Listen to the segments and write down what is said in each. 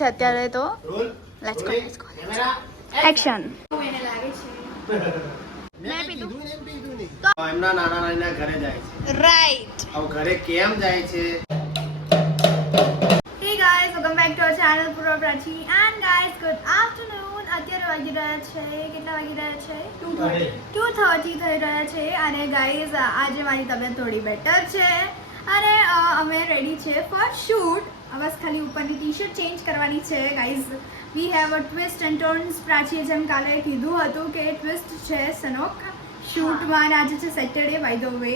છે અત્યારે તો let's go let's let's go, let's camera action એને લાગે છે મેં પીધું. કીધું ને એમ પીધું નહીં. તો એમના નાના નાનીના ઘરે જાય છે. રાઈટ હવે ઘરે કેમ જાય છે? Hey guys welcome back to our channel Purva Prachi and guys good afternoon અત્યારે વાગી રહ્યા છે. કેટલા વાગી રહ્યા છે? ટુ થર્ટી થઈ રહ્યા છે. અને ગાઈઝ આજે મારી તબિયત થોડી બેટર છે. અને અમે રેડી છે ફોર શૂટ બસ ખાલી ઉપરની ટી શર્ટ ચેન્જ કરવાની છે guys we have a twist and turns પ્રાચીએ જેમ કાલે કીધું હતું કે ટ્વિસ્ટ છે સનોક. શૂટમાં આજે છે Saturday by the way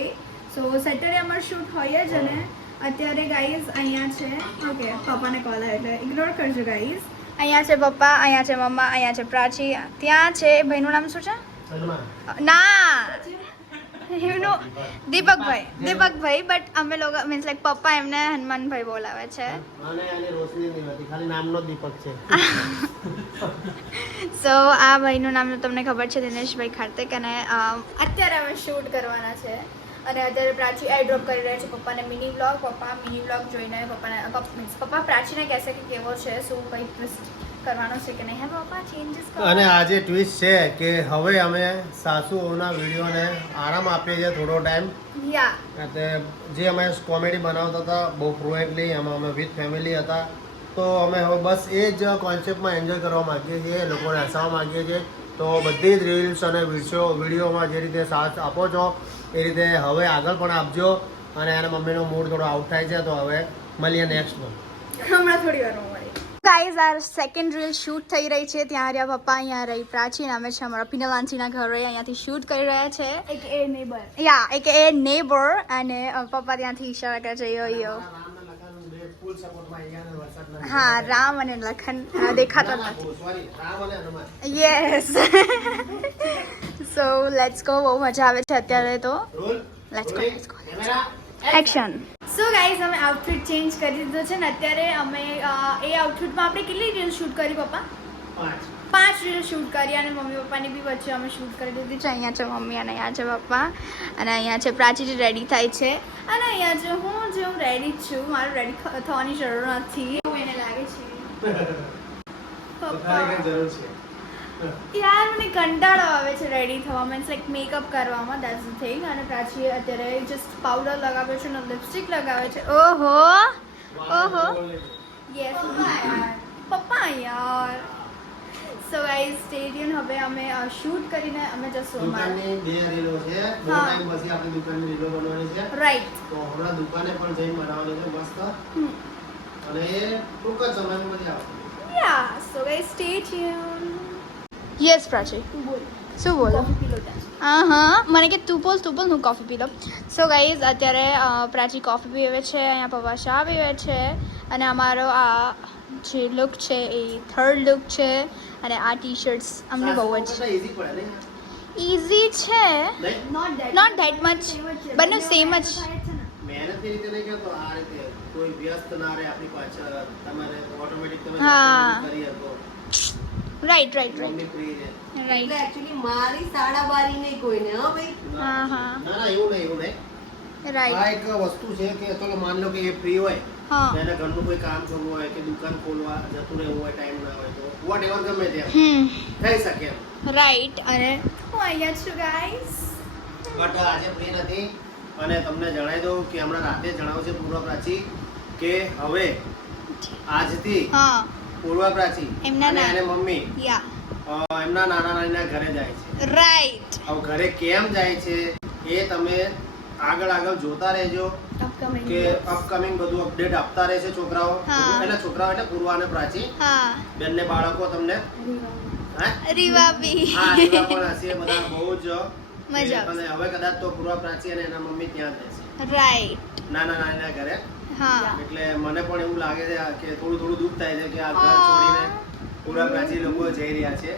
so Saturday અમાર શૂટ હોય જ અને અત્યારે ગાઈઝ અહીંયા છે. ઓકે પપ્પાને કોલ આવે એટલે ઇગ્નોર કરજો ગાઈઝ અહીંયા છે પપ્પા અહીંયા છે મમ્મા અહીંયા છે પ્રાચી. ત્યાં છે ભાઈનું નામ શું છે? સલમાન નો દીપકભાઈ દીપકભાઈ બટ અમે લોકો મીન્સ લાઈક પપ્પા એમને હનુમાનભાઈ બોલાવે છે. સો આ ભાઈનું નામ તમને ખબર છે દિનેશભાઈ ખાર્તિક અને અત્યારે અમે શૂટ કરવાના છે. અને અત્યારે પ્રાચી એડ્રોપ કરી રહ્યા છે પપ્પાને મિની બ્લોગ પપ્પા મિની બ્લોગ જોઈને પપ્પાને મીન્સ પપ્પા પ્રાચીને કહેશે કે કેવો છે શું કંઈ કરવાનો છે કે નહીં? હે પપ્પા ચેન્જીસ અને આજે ટ્વિસ્ટ છે કે હવે અમે સાસુઓના વિડીયોને આરામ આપીએ છીએ થોડો ટાઈમ યા. એટલે જે અમે કોમેડી બનાવતા હતા બહુ ફ્લુએન્ટલી એમાં અમે વિથ ફેમિલી હતા. તો અમે હવે બસ એ જ કોન્સેપ્ટમાં એન્જોય કરવા માગીએ છીએ લોકોને હસાવવા માગીએ છીએ. તો બધી જ રીલ્સ અને વીડિયો વિડીયોમાં જે રીતે સાથ આપો છો એ રીતે હવે આગળ પણ આપજો. અને એના મમ્મીનો મૂડ થોડો આઉટ થાય છે તો હવે મળીએ નેક્સ્ટ હમણાં થોડી મળી guys our second reel shoot થઈ રહી છે. ત્યાં રહ્યા પપ્પા અહીંયા રહી પ્રાચીન અમે છે અમારા પિનલાંચીના ઘરે અહીંયાથી શૂટ કરી રહ્યા છે. એક એ નેબર યા એક એ નેબર અને પપ્પા ત્યાંથી ઈશારા કરે છે યો યો. હા રામ અને લખન દેખાતા નથી. યસ સો લેટ્સ ગો બહુ મજા આવે છે અત્યારે તો. Let's go let's let's go, let's camera action so guys અમે આઉટફિટ ચેન્જ કરી દીધો છે ને અત્યારે અમે એ આઉટફિટમાં આપણે કેટલી રીલ શૂટ કરી પપ્પા? પાંચ. રીલ શૂટ કરી અને મમ્મી પપ્પાની બી વચ્ચે અમે શૂટ કરી દીધી છે. અહીંયા છે મમ્મી અને અહીંયા છે પપ્પા. અને અહીંયા છે પ્રાચી જે રેડી થાય છે. અને અહીંયા છે હું જે હું રેડી જ છું. મારે રેડી થવાની જરૂર નથી. એવું એને લાગે છે. પપ્પા જરૂર છે? યાર મને કંટાળો આવે છે રેડી થવા મીન્સ લાઈક મેકઅપ કરવામાં દેટ્સ ધ થિંગ અને પ્રાચીએ અત્યારે જસ્ટ પાવડર લગાવે છે અને લિપસ્ટિક લગાવે છે. ઓહો! ઓહો! યસ પપ્પા યાર. સો ગાઈઝ સ્ટેડિયમ હવે અમે શૂટ કરીને અમે જશું અમારે બે રીલો છે. બહુ. ટાઈમ પછી આપણી દુકાનની રીલો બનવાની છે. રાઈટ તો હમણાં દુકાને પણ જઈને બનાવવાની છે મસ્ત. અને ટૂંક જ સમયમાં બધી આવશે. Yeah so guys stay tune yes Prachi શું બોલો હા હા મને કે તું બોલ તું બોલ હું કોફી પી લઉં સો ગાઈઝ અત્યારે પ્રાચી કોફી પીવે છે અહીંયા પપ્પા ચા પીવે છે અને અમારો આ જે લુક છે એ થર્ડ લુક છે અને આ ટી શર્ટ્સ અમને બહુ જ ઈઝી ઇઝી છે નોટ ધેટ મચ. બંને સેમ જ. મહેનતની રીતે નહીં કહેતો આ રીતે કોઈ વ્યસ્ત ના રહે આપણી પાછળ તમારે ઓટોમેટિક તમે હા. રાઈટ રાઈટ ફ્રી છે. રાઈટ એક્ચ્યુઅલી મારી સાડા બારી નહીં કોઈને હા ભાઈ. હા, હા. ના ના એવું નહીં એવું નહીં. આ રાઈટ એક વસ્તુ છે કે ચલો માન લો કે એ ફ્રી હોય હા. એને ઘરનું કોઈ કામ કરવું હોય કે દુકાન ખોલવા જતું રહેવું હોય ટાઈમ ના હોય તો વોટ એવર ગમે તે. થઈ શકે એમ. રાઈટ અને? હું અહીંયા છું ગાઈસ બટ આજે ફ્રી નથી અને તમને જણાવી દઉં કે હમણાં રાતે જણાવશે પૂર્વ પ્રાચી કે હવે આજથી હા. પૂર્વ પ્રાચી. એમના અને એને મમ્મી. યા. એમના નાના નાનીના ઘરે જાય છે. રાઈટ હવે ઘરે કેમ જાય છે એ તમે આગળ આગળ જોતા રહેજો કે અપકમિંગ બધું અપડેટ આપતા રહેશે છોકરાઓ. એટલે છોકરાઓ એટલે પૂર્વ અને પ્રાચી. બંને બાળકો તમને રીવાબી. હા એવા પણ હશે બધા બહુ જ મજા અને હવે કદાચ તો પૂર્વ પ્રાચી અને એના મમ્મી ત્યાં જ રહેશે. રાઈટ નાના નાના ઘરે. એટલે મને પણ એવું લાગે છે કે થોડું થોડું દુઃખ થાય છે કે આ ઘર છોડીને પૂરા પ્રાચી લોકો જઈ રહ્યા છે.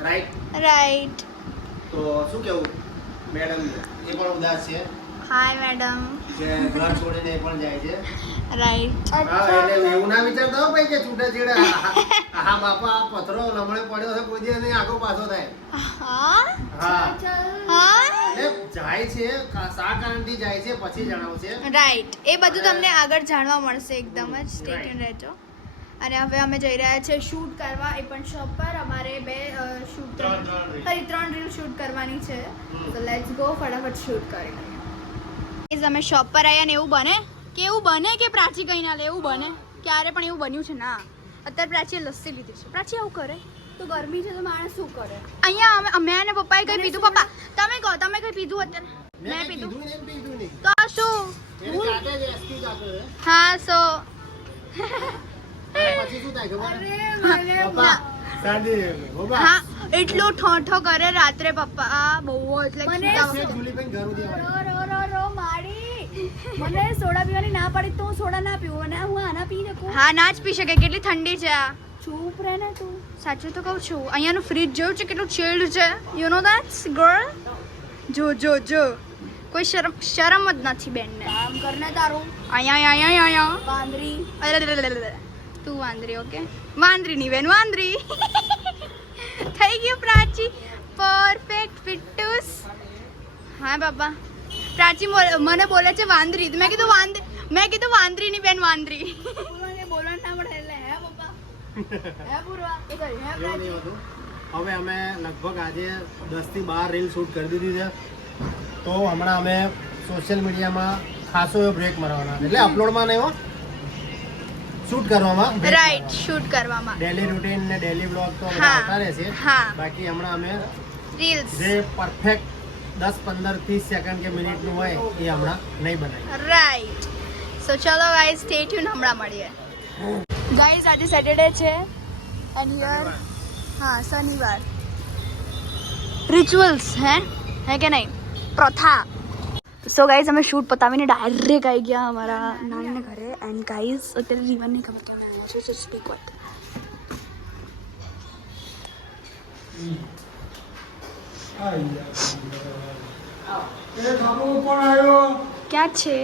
રાઈટ રાઈટ તો શું કેવું મેડમ એ પણ ઉદાસ છે? હાય મેડમ કે ઘર છોડીને એ પણ જાય છે? રાઈટ હા એટલે એવું ના વિચારતા ભાઈ કે છૂટે આ- હા બાપા આ પથરો લમણે પડ્યો છે કોઈ દિવસ નહીં આખો પાછો થાય. હા. હા? એટલે જાય છે કા- કારણથી જાય છે પછી જણાવશે રાઈટ એ બધું તમને આગળ જાણવા મળશે એકદમ જ. સ્ટેટ રહેજો. અને હવે અમે જઈ રહ્યા છે શૂટ કરવા. એ પણ શોપ પર અમારે બે શૂટ ફરી ત્રણ રીલ શૂટ કરવાની છે. તો લેટ્સ ગો ફટાફટ શૂટ કરી લઈએ. અમે શોપ પર આવ્યા ને એવું બને? કે એવું બને કે પ્રાચી કઈ ના લે એવું બને? ક્યારે પણ એવું બન્યું છે? ના. અત્યારે પ્રાચીએ લસ્સી લીધી છે. પ્રાચી આવું કરે? તો ગરમી છે તો માણસ શું કરે? અહીંયા અમે અમે અને પપ્પાએ કઈ પીધું? પપ્પા તમે કહો તમે કઈ પીધું અત્યારે? મેં કઈ પીધું. કીધું ને એમ કીધું નહીં. તો શું? એને જાતે જ excuse આપે છે. હા સો. અને પછી શું થાય ખબર? છે? અરે મને પપ્પા, શાંતિ પપ્પા, હા. એટલો ઠોઠો કરે રાત્રે પપ્પા. આ બહુ જ like મને સુતા શેઠ વખતે. જુલીબેન ઘર સુધી આવવાની. રો રો રો રો માડી મને સોડા પીવાની ના પાડી તો હું સોડા ના પીવું અને હું આના પી શકું? હા ના જ પી શકે. કેટલી ઠંડી છે આ. ચૂપ રહે ને તું. સાચું તો કહું છું. અહીંયાનું ફ્રીજ જોયું છે? કેટલું ચિલ્ડ છે? યુ નો દેટ્સ ગર્લ જો જો જો. કોઈ શરમ શરમ જ નથી બેનને. કામ કરને તારું. અહીંયા અહીંયા અહીંયા અહીંયા. તું વાંદરી ઓકે? વાંદરી ની બેન વાંદરી. થઈ ગયું પ્રાચી. પરફેક્ટ ફિટુસ હા બાબા. પ્રાચી મને બોલે છે વાંદરી. મેં કીધું વાંદરી મેં કીધું વાંદરી ની બેન વાંદરી. બોલવા ના પડે. હવે અમે લગભગ આજે દસથી બાર રીલ શૂટ કરી દીધી છે. તો હમણાં અમે સોશિયલ મીડિયામાં ખાસો એવો બ્રેક મારવાના. એટલે અપલોડમાં નહીં હો. શૂટ કરવામાં. રાઈટ શૂટ કરવામાં. ડેલી રૂટીન ને ડેલી બ્લોગ તો. આવતા રહેશે. બાકી હમણાં અમે રીલ્સ જે પરફેક્ટ દસ પંદર ત્રીસ સેકન્ડ કે મિનિટનું હોય એ હમણાં નહીં બનાવીએ. રાઈટ સો ચલો ગાઈઝ સ્ટે ટ્યુન હમણાં મળીએ. ગાઈઝ આજે સેટરડે છે. એન્ડ હિયર હા શનિવાર. રિચ્યુઅલ્સ હે? હે કે નહીં? પ્રથા. સો ગાઈઝ અમે શૂટ પતાવીને ડાયરેક્ટ આવી ગયા અમારા નાનીને ઘરે. એન્ડ ગાઈઝ અત્યારે જીવનને ખબર કે અમે આવ્યા છે સો સ્પીક વોટ ક્યાં છે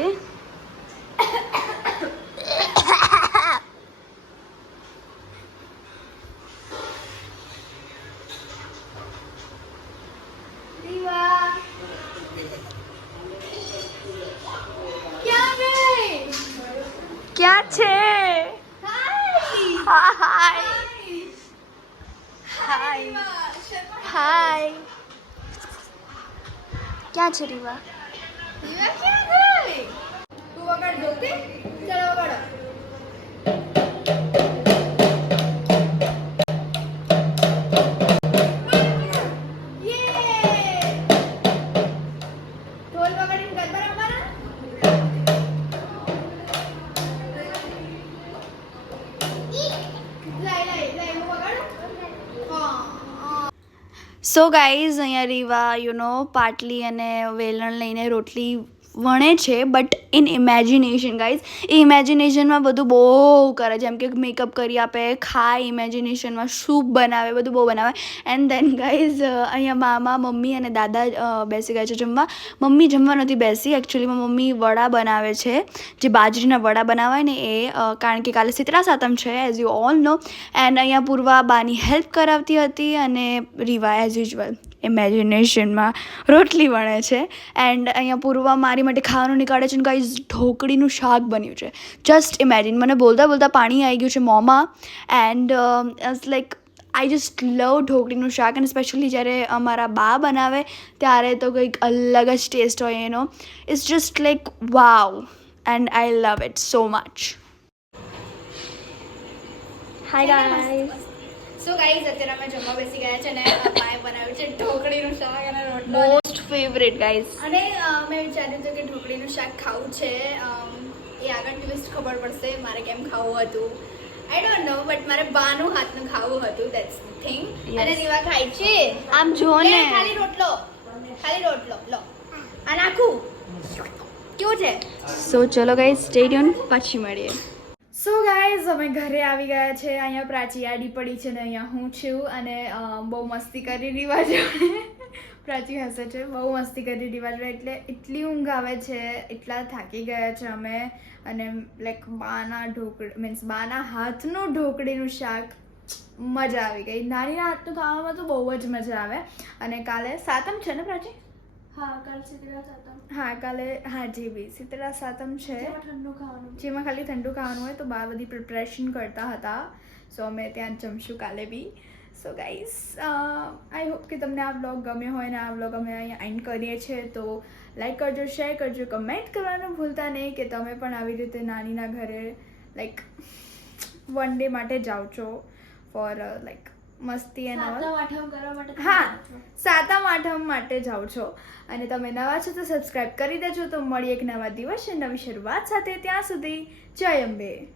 દીવા ક્યાં ગઈ ક્યાં છે હાય હાય હાય હાય ક્યાં છે રીવા દીવા ક્યાં ગઈ તું વગાડ દો કે સો ગાઈઝ અહીંયા રીવા યુ નો પાટલી અને વેલણ લઈને રોટલી વણે છે બટ ઇન ઇમેજિનેશન ગાઈઝ એ ઇમેજિનેશનમાં બધું બહુ કરે જેમ કે મેકઅપ કરી આપે, ખાય ઇમેજિનેશનમાં સૂપ બનાવે, બધું બહુ બનાવે. એન્ડ દેન ગાઈઝ અહીંયા મામા, મમ્મી અને દાદા બેસી ગયા છે જમવા. મમ્મી જમવા નથી બેસી. એકચ્યુઅલીમાં મમ્મી વડા બનાવે છે. જે બાજરીના વડા બનાવાય ને એ કારણ કે કાલે સિત્રા સાતમ છે as you all know and અહીંયા પૂર્વા બાની હેલ્પ કરાવતી હતી અને રીવા એઝ યુઝ્યુઅલ ઇમેજિનેશનમાં રોટલી વણે છે. એન્ડ અહીંયા પૂર્વા મારી માટે ખાવાનું નીકાળે છે અને ગાઈઝ ઢોકળીનું શાક બન્યું છે. જસ્ટ ઇમેજિન મને બોલતા બોલતા પાણી આવી ગયું છે, મોંમાં. And like I just love ઢોકળીનું શાક. અને સ્પેશિયલી જ્યારે અમારા બા બનાવે, ત્યારે તો કંઈક અલગ જ ટેસ્ટ હોય એનો. It's just like wow and I love it so much hi guys so guys અત્યારે અમે જમવા બેસી ગયા છે ને માએ બનાવ્યું છે ઢોકળીનું શાક અને રોટલો. મોસ્ટ ફેવરેટ ગાઈઝ અને મેં વિચાર્યું હતું કે ઢોકળીનું શાક ખાવું છે. એ આગળ ટ્વિસ્ટ ખબર પડશે મારે કેમ ખાવું હતું. આઈ ડોન્ટ નો બટ મારે બાનું હાથનું ખાવું હતું ધેટ્સ થિંગ. અને દીવા ખાય છે. આમ જો ને. ખાલી રોટલો. ખાલી રોટલો. લો. આ નાખું. કેવું છે? સો ચલો ગાઈઝ સ્ટેડિયમ પછી મળીએ. સો ગાઈઝ અમે ઘરે આવી ગયા છે. અહીંયા પ્રાચી આડી પડી છે ને અહીંયા હું છું અને બહુ મસ્તી કરી રીવા પ્રાચી હસે છે, બહુ મસ્તી કરી રીવા જોડે એટલે એટલી ઊંઘ આવે છે, એટલા થાકી ગયા છે અમે. અને લાઈક બાના ઢોકળી મીન્સ બાના હાથનું ઢોકળીનું શાક, મજા આવી ગઈ. નાની હાથનું ખાવામાં તો બહુ જ મજા આવે. અને કાલે સાતમ છે ને પ્રાચી? હા સાતમ. હા કાલે હા જી બી શીતળા સાતમ છે. જેમાં ઠંડુ ખાવાનું. જેમાં ખાલી ઠંડુ ખાવાનું હોય તો બહાર બધી પ્રિપરેશન કરતા હતા. સો અમે ત્યાં જમશું કાલે બી. સો ગાઈસ આઈ હોપ કે તમને આ બ્લોગ ગમ્યો હોય ને આ બ્લોગ અમે અહીંયા એન્ડ કરીએ છીએ. તો લાઈક કરજો શેર કરજો કમેન્ટ કરવાનું ભૂલતા નહીં કે તમે પણ આવી રીતે નાનીના ઘરે લાઈક વન ડે માટે જાઓ છો ફોર લાઈક મસ્તી હા સાતમ આઠમ માટે જાઓ છો. અને તમે નવા છો તો સબસ્ક્રાઇબ કરી દેજો. તો મળી એક નવા દિવસ નવી શરૂઆત સાથે. ત્યાં સુધી જય અંબે.